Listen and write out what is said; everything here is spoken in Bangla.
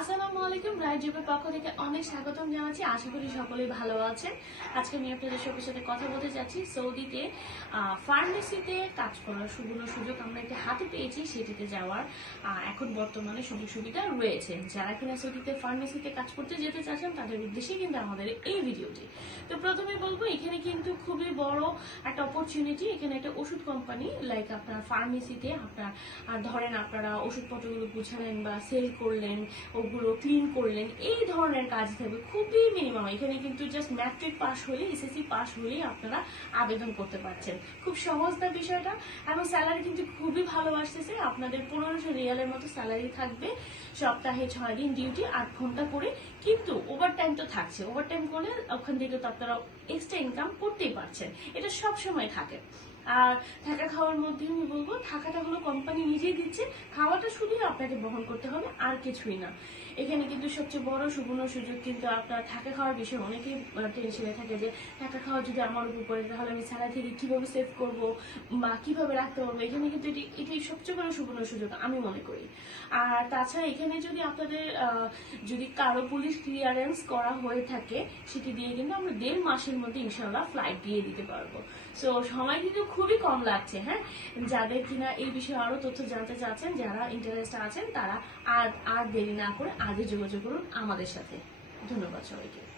আসসালামু আলাইকুম, রায় জবের পক্ষ থেকে অনেক স্বাগতম জানাচ্ছি। আশা করি সকলেই ভালো আছেন। আজকে আমি আপনাদের সবার সাথে কথা বলতে যাচ্ছি। সৌদিতে ফার্মেসিতে কাজ করার সুবর্ণ সুযোগ আমরা একটা হাতে পেয়েছি, সেটিতে যাওয়ার এখন বর্তমানে সুযোগ সুবিধা রয়েছে। যারা কিনা সৌদিতে ফার্মেসিতে কাজ করতে যেতে চাচ্ছেন, তাদের উদ্দেশ্যে কিন্তু আমাদের এই ভিডিওটি। তো প্রথমে বলব, এখানে কিন্তু খুবই বড় একটা অপরচুনিটি এখানে একটা ওষুধ কোম্পানি লাইক আপনার ফার্মেসিতে আপনার ধরেন আপনারা ওষুধপত্রগুলো গুছালেন বা সেল করলেন ওগুলো ক্লিন করলেন, এই ধরনের কাজ থাকবে, খুবই মিনিমাম এখানে কিন্তু জাস্ট ম্যাট্রিক পাস হলে এসএসসি পাস হলেই আপনারা আবেদন করতে পারছেন। খুব সহজ না বিষয়টা, এবং স্যালারি কিন্তু খুবই ভালো আসতেছে, আপনাদের পনেরোশো রিয়ালের মতো স্যালারি থাকবে, সপ্তাহে ছয় দিন ডিউটি আট ঘণ্টা করে, কিন্তু ওভার টাইম তো থাকছে। ওভার টাইম করলে ওখান থেকে তো আপনারা এক্সট্রা ইনকাম করতেই পারছেন। এটা সব সময় থাকে। আর থাকা খাওয়ার মধ্যে আমি বলব, থাকাটা হলো কোম্পানি নিজেই দিচ্ছে, খাওয়াটা শুধুই আপনাকে বহন করতে হবে, আর কিছুই না। এখানে কিন্তু সবচেয়ে বড় সুবর্ণ সুযোগ কিন্তু আপনার থাকা খাওয়ার বিষয়ে অনেকেই টেনশনে থাকে যে থাকা খাওয়া যদি আমার উপর পড়ে, তাহলে আমি স্যালারি থেকে কীভাবে সেভ করব বা কীভাবে রাখতে পারব? এখানে কিন্তু এটি এটাই সবচেয়ে বড় সুবর্ণ সুযোগ, আমি মনে করি। আর তাছাড়া এখানে যদি আপনাদের যদি কারও পুলিশ ক্লিয়ারেন্স করা হয়ে থাকে, সেটি দিয়ে কিন্তু আমরা দেড় মাসের মধ্যে ইনশাল্লাহ ফ্লাইট দিয়ে দিতে পারব। সো সময় কিন্তু খুবই কম লাগছে হ্যাঁ? যাদের কিনা এই বিষয়ে আরও তথ্য জানতে চাচ্ছেন, যারা ইন্টারেস্ট আছেন, তারা আর আর দেরি না করে আগে যোগাযোগ করুন আমাদের সাথে। ধন্যবাদ সবাইকে।